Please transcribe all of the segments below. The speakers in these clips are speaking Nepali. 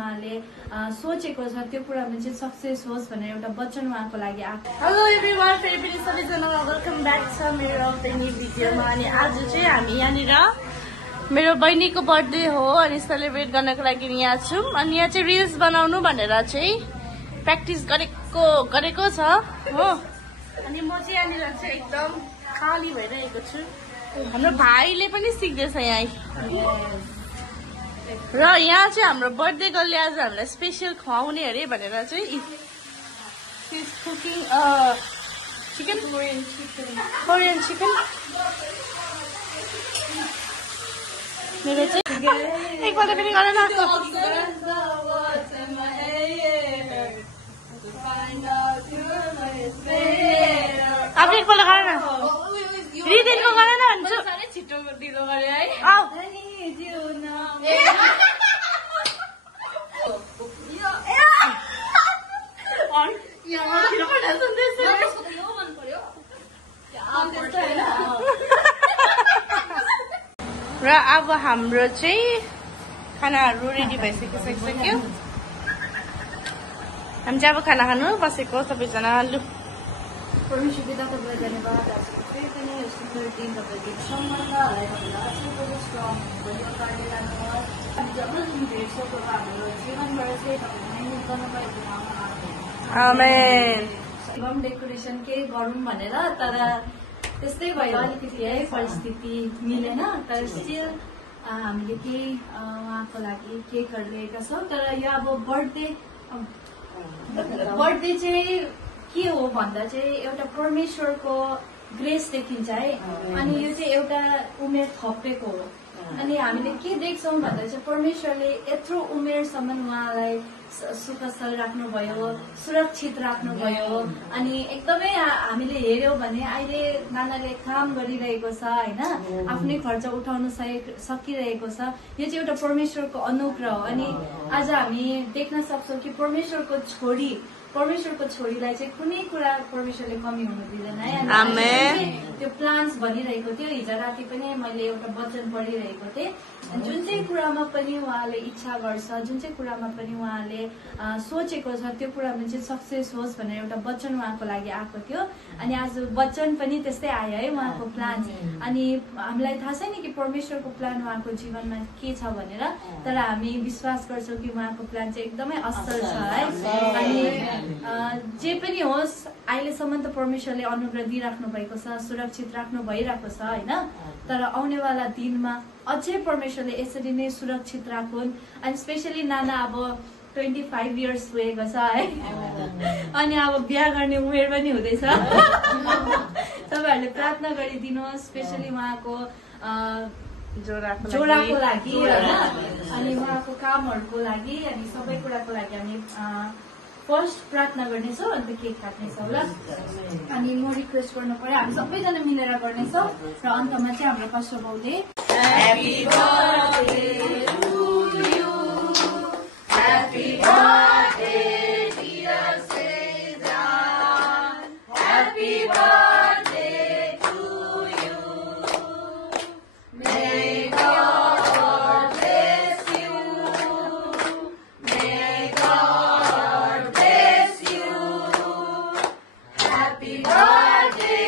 उहाँले सोचेको छ त्यो कुरामा चाहिँ सक्सेस होस् भनेर एउटा वचन उहाँको लागि आएको। हेलो एभ्रीवन, फेरि पनि सबैजनालाई वेलकम ब्याक छ मेरो पनि भिडियोमा। अनि आज चाहिँ हामी यहाँनिर मेरो बहिनीको बर्थडे हो अनि सेलिब्रेट गर्नको लागि यहाँ छौँ। अनि यहाँ चाहिँ रिल्स बनाउनु भनेर चाहिँ प्र्याक्टिस गरेको छ हो। अनि म चाहिँ यहाँनिर चाहिँ एकदम खाली भइरहेको छु। हाम्रो भाइले पनि सिक्दैछ यहाँ। र यहाँ चाहिँ हाम्रो बर्थडे गर्लले आज हामीलाई स्पेसल खुवाउने अरे भनेर चाहिँ कुकिङ चिकन कोरियन चिकन मेरो चाहिँ एकपल्ट पनि गरेन। अब एकपल्ट गरेन रिदिनको गरेन भन्छु। छिटो दिलो गरे है। र अब हाम्रो चाहिँ खानाहरू रेडी भइसक्यो। हामी चाहिँ अब खाना खानु बसेको सबैजना। लु परमेश्वर पिता तपाईँ धन्यवाद। आजको फेरि पनि सुन्दर दिन तपाईँको सम्बन्धहरूलाई हाम्रो जीवनबाट चाहिँ तपाईँले डेकोरेसन केही गरौँ भनेर तर त्यस्तै भयो अलिकति है परिस्थिति मिलेन। तर स्टिल हामीले केही उहाँको लागि केकहरू लिएका छौँ। तर यो अब बर्थडे चाहिँ के हो भन्दा चाहिँ एउटा परमेश्वरको ग्रेस देखिन्छ है। अनि यो चाहिँ एउटा उमेर थपेको हो। अनि हामीले के देख्छौँ भन्दा चाहिँ परमेश्वरले यत्रो उमेरसम्म उहाँलाई सुखस्थल राख्नुभयो, सुरक्षित राख्नुभयो। अनि एकदमै हामीले हेर्यौँ भने अहिले नानाले काम गरिरहेको छ होइन, आफ्नै खर्च उठाउन सकिरहेको छ। यो चाहिँ एउटा परमेश्वरको अनुग्रह हो। अनि आज हामी देख्न सक्छौँ कि परमेश्वरको छोरीलाई चाहिँ कुनै कुरा परमेश्वरले कमी हुनु दिँदैन है। त्यो प्लान्स भनिरहेको थियो। हिजो राति पनि मैले एउटा वचन पढिरहेको थिएँ। जुन चाहिँ कुरामा पनि उहाँले इच्छा गर्छ, जुन चाहिँ कुरामा पनि उहाँले सोचेको छ त्यो कुरामा चाहिँ सक्सेस होस् भनेर एउटा वचन उहाँको लागि आएको थियो। अनि आज वचन पनि त्यस्तै आयो है, उहाँको प्लान्स। अनि हामीलाई थाहा छैन कि परमेश्वरको प्लान उहाँको जीवनमा के छ भनेर, तर हामी विश्वास गर्छौँ कि उहाँको प्लान चाहिँ एकदमै असल छ है। अनि जे पनि होस् अहिलेसम्म त परमेश्वरले अनुग्रह दिइराख्नु भएको छ, सुरक्षित राख्नु भइरहेको छ होइन। तर आउनेवाला दिनमा अझै परमेश्वरले यसरी नै सुरक्षित राखुन्। अनि स्पेसली नाना अब 25 इयर्स पुगेको छ है। अनि अब बिहा गर्ने उमेर पनि हुँदैछ। तपाईँहरूले प्रार्थना गरिदिनुहोस् स्पेसली उहाँको जोडाको लागि होइन, अनि उहाँको कामहरूको लागि अनि सबै कुराको लागि हामी फर्स्ट प्रार्थना गर्नेछौँ अन्त केक काट्नेछौँ ल। अनि म रिक्वेस्ट गर्नु पर्यो हामी सबैजना मिलेर गर्नेछौँ र अन्तमा चाहिँ हाम्रो पास्टर बाउले happy birthday to you, happy birthday dear Sejan, happy birthday to you, may God bless you, may God bless you, happy birthday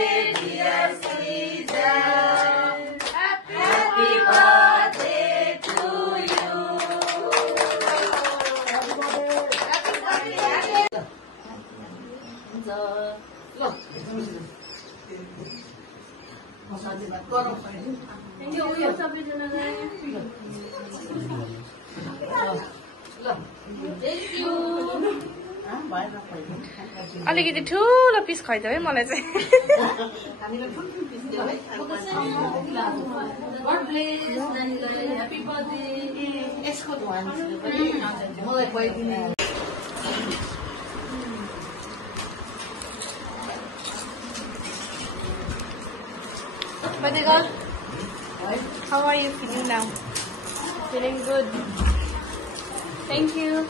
dear Sejan, happy birthday to you. अलिकति ठुलो पिस खुवाइदियो है मलाई चाहिँ। Birthday girl, how are you feeling now? Feeling good. Thank you.